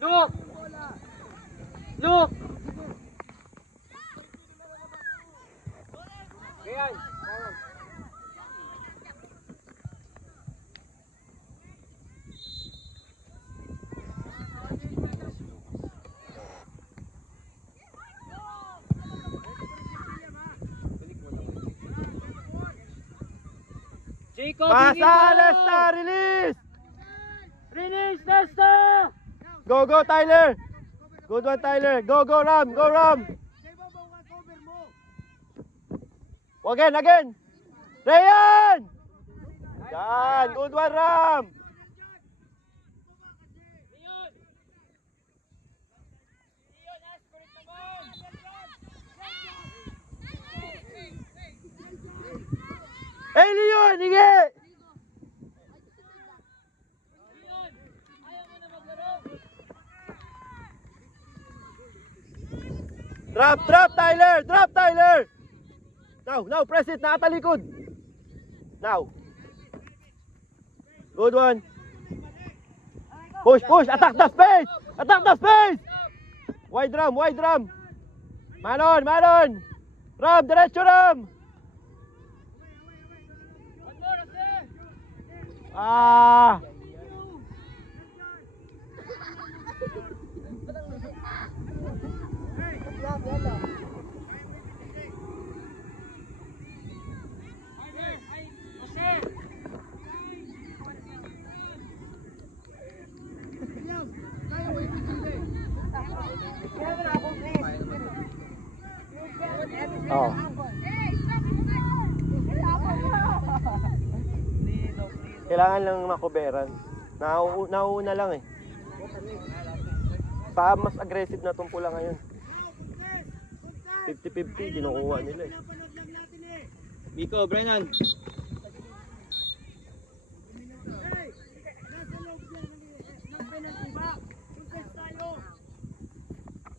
Look! Look! Ayan. Jacob, Pasa, Lesta, release! Release, Lesta! Go, go, Tyler! Good one, Tyler. Go, go, Ram! Go, Ram! Again! Rayan! Yan! Good one, Ram! Hey, Leon! Sige! Drop, Tyler! Drop, Tyler! Now, press it. Nakatalikod. Now. Good one. Push. Attack the space! Wide Ram. Manon. Ram, diretso Ram. Ah. Oh. Kailangan lang makuberan. Nauuna lang eh. Mas aggressive na tong pula ngayon. 50-50 kinukuha nila eh. Miko, Brennan.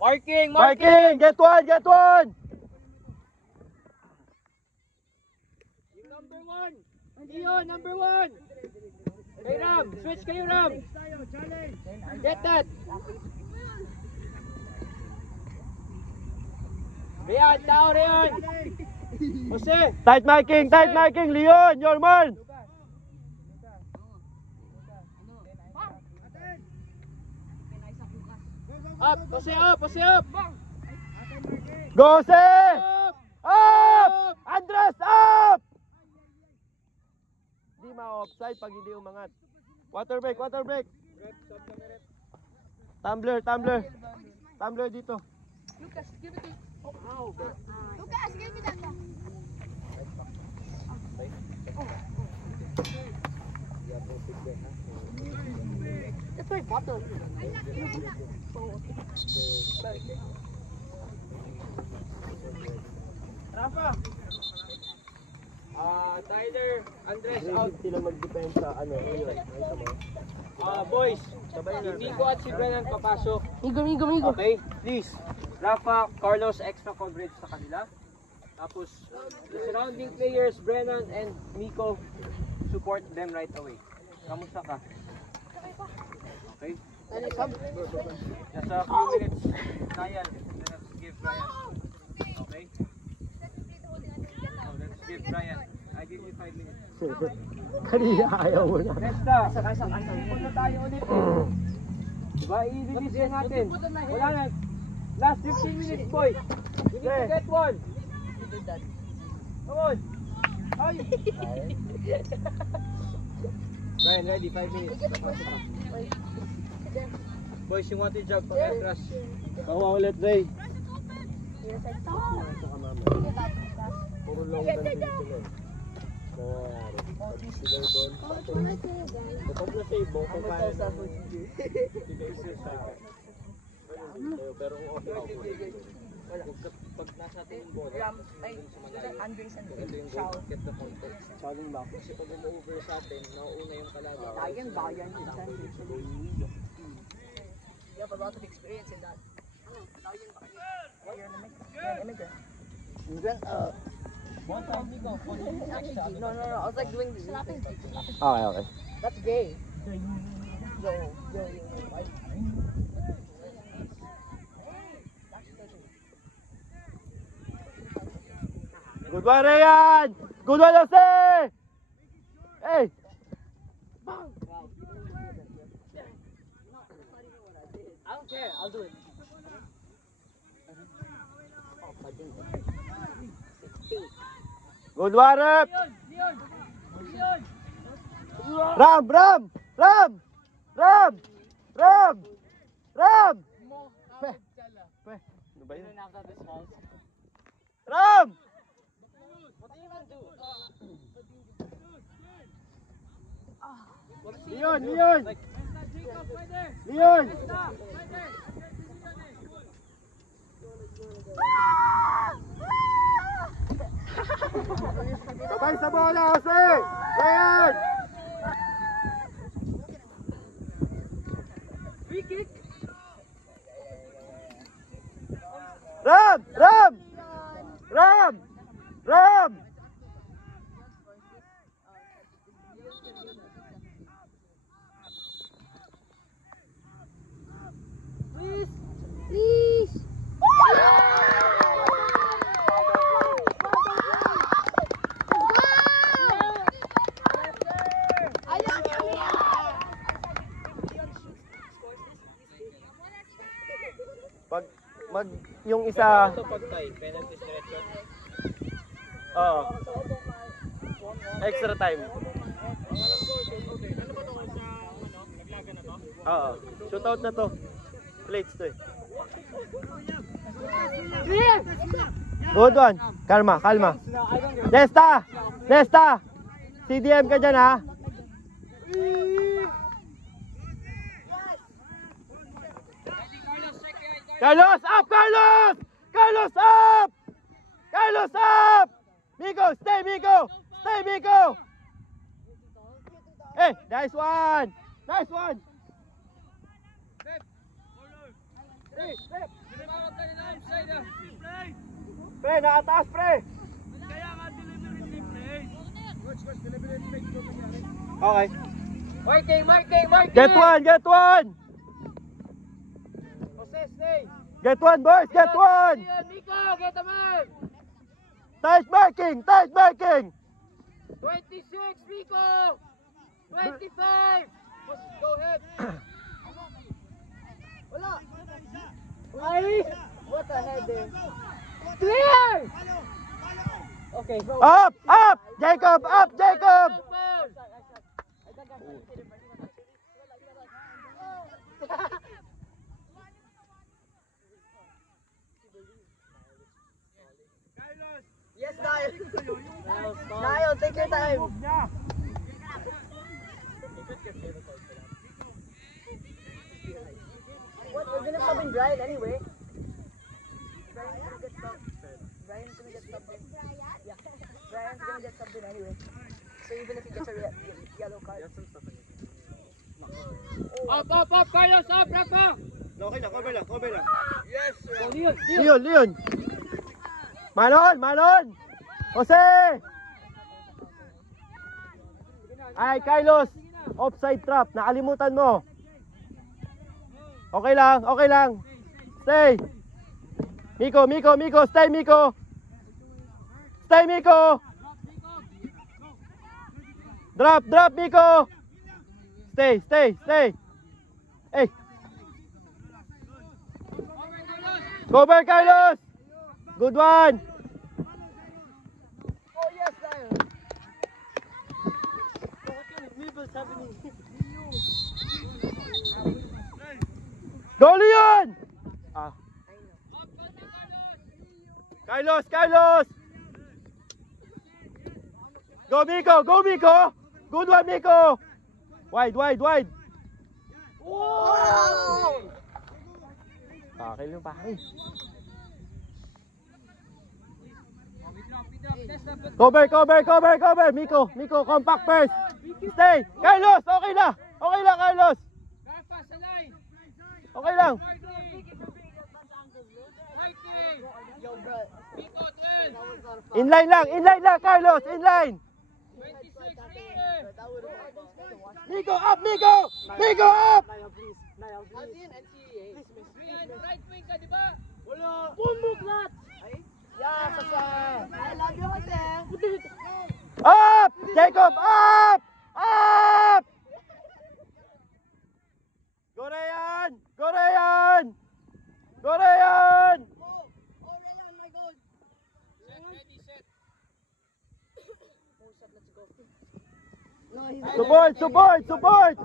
Marking! Get one! Number one! Leon, number one! Hey Ram, switch kayo Ram! Get that! Rian, tao Rian! Jose! Tight marking, Leon, your man! Up, Jose up! Go, Jose! Up! Andres, up! Hindi ma-offside pag hindi umangat. Water break. Tumbler dito. Lucas, give it to... Oh, Lucas, give me that. That's my bottle. Rafa! Tyler, Andres out. Sila mag-depensa, Boys, si Miko at si Brennan papasok. Migo. Okay, please. Rafa, Carlos, extra coverage sa kanila. Tapos, the surrounding players, Brennan and Miko, support them right away. Kamusta ka? Okay? Nasa few minutes, Ryan. Let's give Ryan. Okay? Let's give Ryan. I give you 5 minutes. Kanina ayaw mo na. Nesta, punta tayo ulit. Diba, i-release yan natin. Wala na. Last 15 minutes, boy. We need to get one. Come on. Ay. Ryan, ready? 5 minutes. Boys, yung water jug, pang-extras. Bawa ulit, Ray. Puro long gun dito na. Nangyayari. Pag-sigaw doon. Kapag na-save mo, kung kaya na tigay sa akin. Pero okay ako. Pag nasa atin yung bola, dun sa malayo. Ito yung goal, get the context. Kasi pag umu-over sa atin, nauuna yung kalaban. You have a lot of experience in that. You're an immigrant. One time, Miko. No. I was like doing this. Okay. That's gay. Good one, Ryan! Good one, Jose! Hey! I don't care. I'll do it. Good one, Rep! Ram! Ram! Ram! Ram! Ram! Ram! Pe! Pe! Ano ba yun? Ram! Leon! Leon! Leon! Sabay sa bola, Jose! Ryan! Free kick. Ram! Ram! Ram! Ram! Please. Pag yung isa, Ito pag tie, penalty stretch. oo. Extra time. Oo. Shootout na to. Plates to eh. Good one. Kalma, kalma. Nesta! Nesta! CDM ka dyan ha. Carlos, up! Carlos! Carlos, up! Carlos, up! Miko, stay, Miko! Stay, Miko! Hey, nice one! Nice one! Pre, nakataas, pre! Okay. Marking, marking, marking! Get one, get one! Jose, stay! Get one, boys, get one! Nico, get a man! Tight marking, tight marking! 26, Nico! 25! Go ahead! Wala. Ay! What the hell, dude? Clear! Okay, go. Up, up! Jacob, up, Jacob! Yes, Niall. Niall, take your time. What? We're gonna sub in Brian anyway. Brian's gonna get subbed. Brian's gonna get subbed in. Yeah. Brian's gonna get subbed in anyway. So even if he gets a yellow card. Up, Carlos, up, Rafa! Okay lang, cover lang, cover lang. Yes, sir. Oh, Leon. Leon, Leon! Malon, Malon! Jose! Ay, Carlos! Offside trap, nakalimutan mo. Okay lang, okay lang. Stay! Miko, Miko, Miko, stay, Miko! Stay, Miko! Drop, drop, Miko! Stay, stay, stay! Hey! Cover, Carlos! Good one! Oh yes, Niall. Go, Leon! Ah. Carlos, Carlos! Go, Miko! Go, Miko! Good one, Miko! Wide, wide, wide! Wow! Pakil yung pakil. Cover, cover, cover, cover! Miko, Miko, compact first! Stay! Carlos! Okay na! Okay lang, Carlos! Okay lang! Yo, bro. Inline lang, Carlos! Inline! Miko, up, Miko! Miko, up! Right wing ka, di ba? Wala. Bumuklat! Ay? Yeah, sasa. I love you, Jose. Jacob, up! Up! Go Ryan! Go Ryan! Go Ryan! Support, support, support!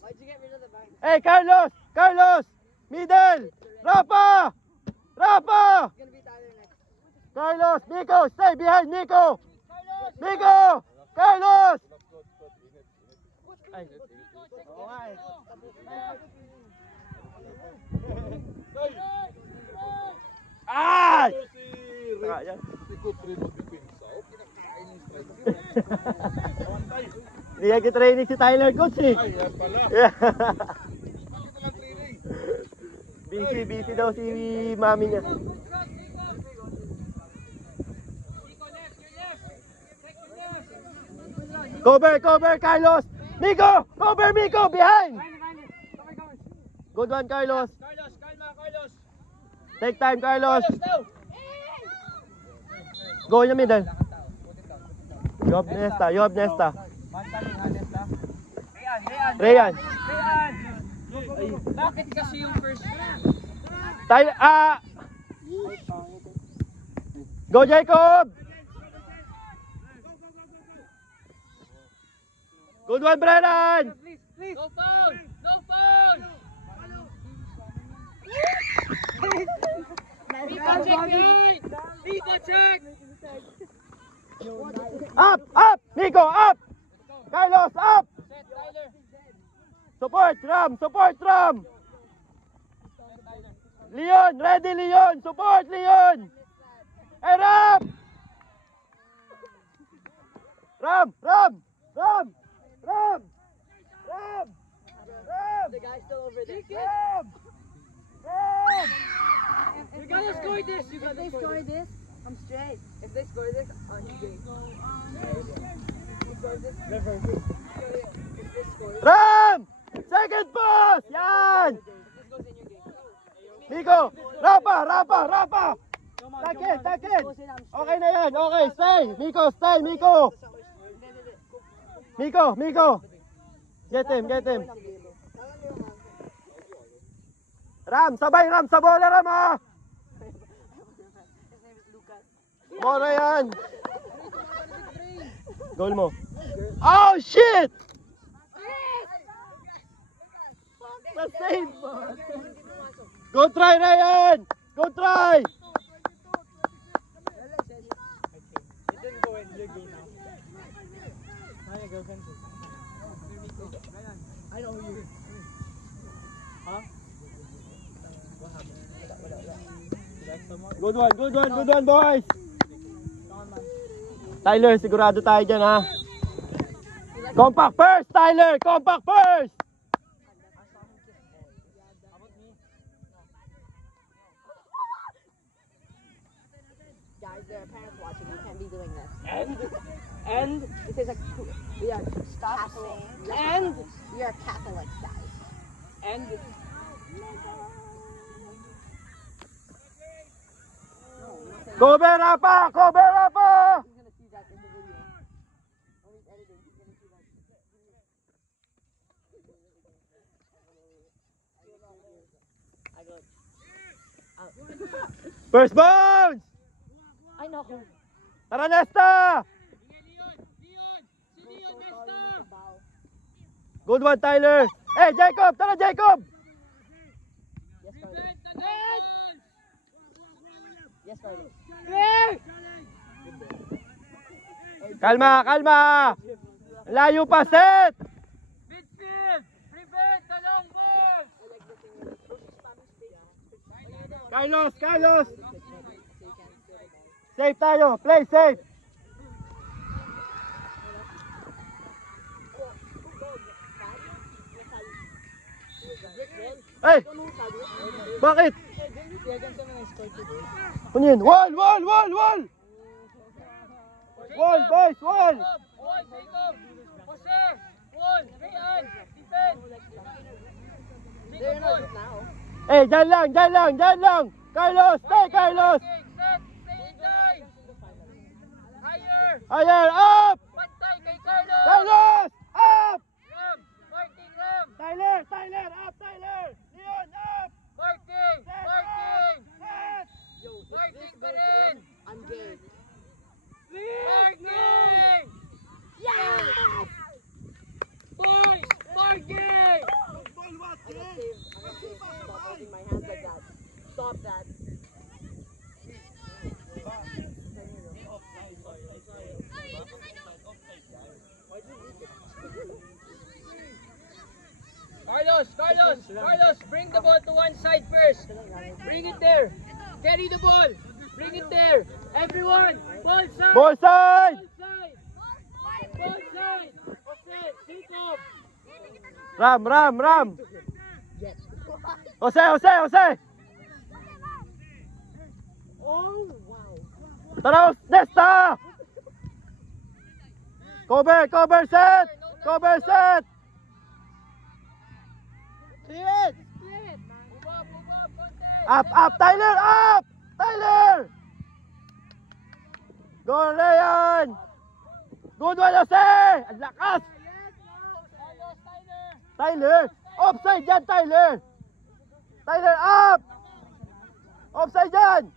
Why'd you get rid of the bank? Hey, Carlos! Carlos! Middle! Rafa! Rafa! It's gonna be Tyler next. Carlos! Nico! Stay behind Nico! Nico! Carlos! Ay. Oo nga eh. Ay! Ah, yan. Hindi yan training si Tyler Coach eh. Yeah. Busy daw si mami niya. Cover Carlos! Miko! Cover Miko! Behind! Good one Carlos! Carlos, kalma, Carlos! Take time Carlos! Now! Go in the middle. Yob Nesta. Rayan. Bakit kasi yung first? Tyler, Go Jacob! Good one Brennan! Please! No foul! No foul! Miko, check behind! Miko, check! Up! Nico, up! Carlos, up! Set, Tyler! Support Ram! Leon, ready Leon! Support Leon! Hey Ram! Ram! The guy's still over there. Ram! You gotta score this! You If gotta they score this, I'm straight. If they score this, I'm straight. Ram! Second pass! Yan! Nico! Rafa! Takit! Okay na yan, okay, stay! Miko! Miko! Get him! Ram, sabay Ram, sa bola Ram ha! His name is Lucas. Mora yan! Goal mo. Oh shit! Na-save mo! Go try Ryan! Go try! I know who you Good one boys! Tyler, sigurado tayo dyan ha. Compact first, Tyler! Compact first! Guys, there are parents watching. You can't be doing this. And This is a we are stop saying. And we are Catholics, guys. and Cover Rafa! He's gonna see that in the video. When he's editing, he's gonna see that. First bounce! I know. Tara Nesta! Good one Tyler! Hey Jacob! Tara Jacob! Yes, Carlos. Kalma! Layo pa set! midfield! Prevent the long ball! Carlos! Safe tayo! Play safe! Hey! Bakit? Ano yun? Wall! Wall, boys! Wall! Wall, Jacob! Jose! Wall! Rayan! Defense! They're Jacob, not ball! now. Eh, dyan lang! Carlos! Stay, Carlos! Set! Stay in line! Higher! Ayan, up! Carlos! Carlos! Up! Ram! Marking Ram! Tyler! Tyler! Up, Tyler! Leon, up! Marking! Set! Marking! Set! Marking pa rin! I'm gay. Marking! Yes! Boys! Marking! Ball what? I'm gonna save. Stop holding my hands like that. Stop that. Carlos, bring the ball to one side first. Bring it there. Carry the ball. Bring it there. Everyone, ball side. Ball side! Ball side. Ball side. Okay, take off. Ram! Jose! Oh, wow. Tara, Nesta! Cover, set! Cover, set! Clear it! Move up, konti. Up, Tyler, up! Tyler! Go, Rayan! Good one, Jose! Ang lakas! Carlos, Tyler. Tyler! Offside yan, Tyler! Tyler, up! Offside yan!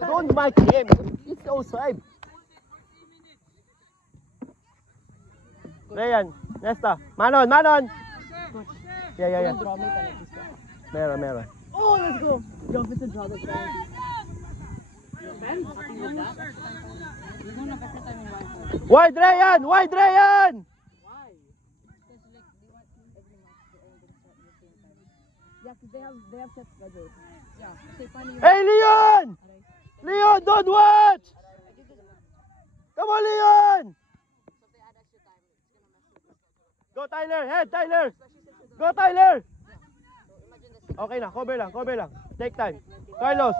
Don't mic him! It's offside! Rayan, Nesta. Manon! Yeah. Draw me penalties. Meron. Oh, let's go. Jump into draw the penalties. Wide Rayan! Why? Yeah, because they have set schedules. Yeah. Say funny. Hey, Leon! Leon, don't watch! Come on, Leon! Go, Tyler! Head, Tyler! Go, Tyler! Okay na, cover lang. Take time. Carlos!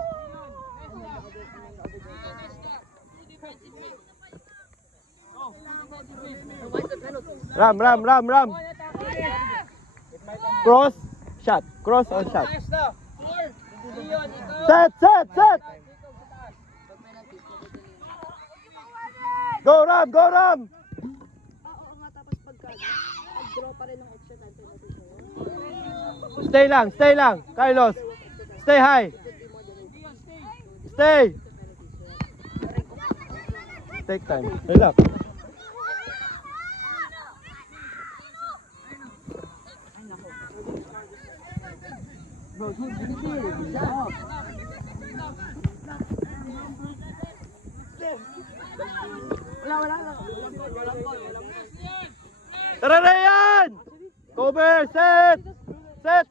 What's the penalty? Ram. Cross, shot. Cross or shot. Nesta. Leon, ikaw. Set! Go, Ram! Oo nga, tapos pag-draw pa rin ng extra time penalty. Stay lang. Carlos, stay high. Stay. Take time. Relax. Bro, dude, stop. Wala. Tara, Rayan! Cover, set!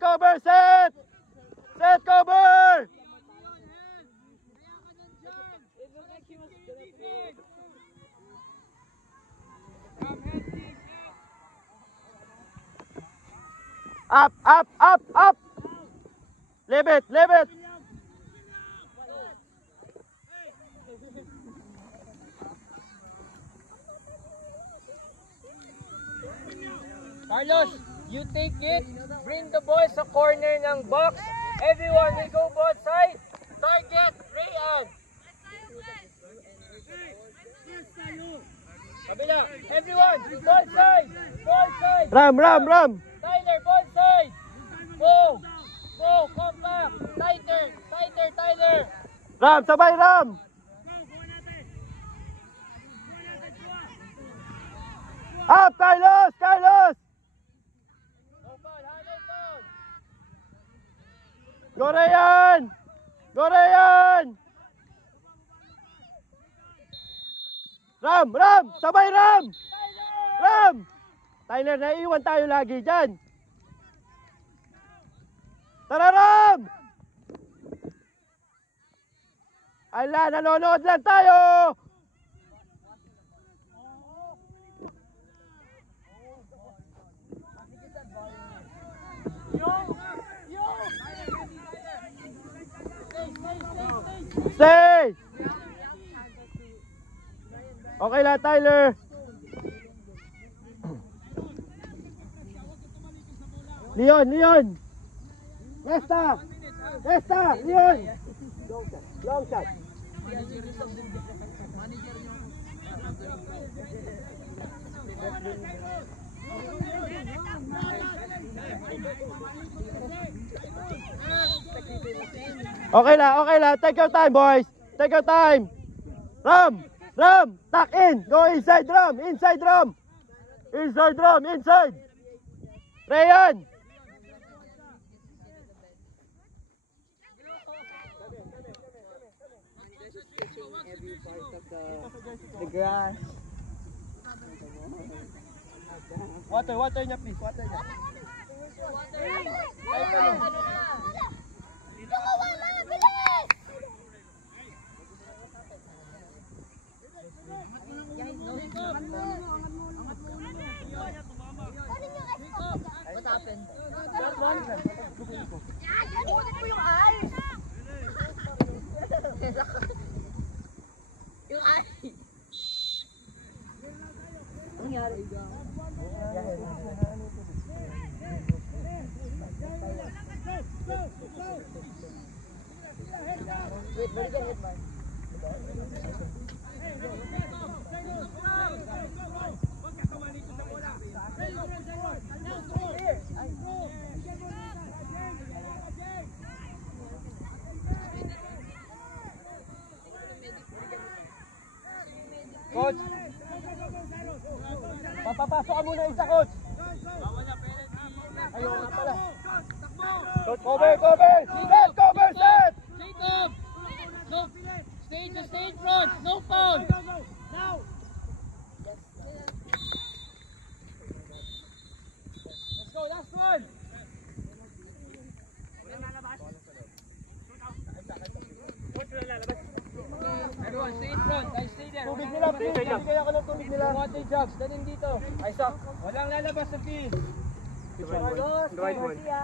Cover, set! Cover! Up! Leave it! Carlos, you take it. Bring the ball sa corner ng box. Everyone will go both sides. Target, Rayan. Kabila. Everyone, ball side. Ram! Tyler, ball side. Go, come back. Tighter, Tyler. Ram, sabay Ram! Up, Carlos! Go foul, handle foul. Go, Rayan! Ram! Sabay Ram! Tyler, naiiwan tayo lagi dyan. Tara, Ram! Ala, nanonood lang tayo! Stay! Okay lang, Tyler. Leon! Nesta! Leon! Long shot. Okay lang. Take your time, boys. Take your time. Ram, tuck in. Go inside, Ram. Inside. Rayan. Every part of the grass. Water niya, please. Water niya. What happened? Kunin mo yung ice! Yung ice! Anong nangyari? Wait, balik ka hit, Mark. Coach. Papapasok ka muna isa, coach. Ayaw nga pala. Coach, cover. Set, cover, set. Jacob! No, stay in front! No foul! Let's go, last one! Everyone, stay in front. Guys, stay there. Tubig nila, please. Bigyan ako ng tubig nila. Water jugs, dalhin dito. Isaac, walang lalabas sa field. Carlos, Right one. Garcia.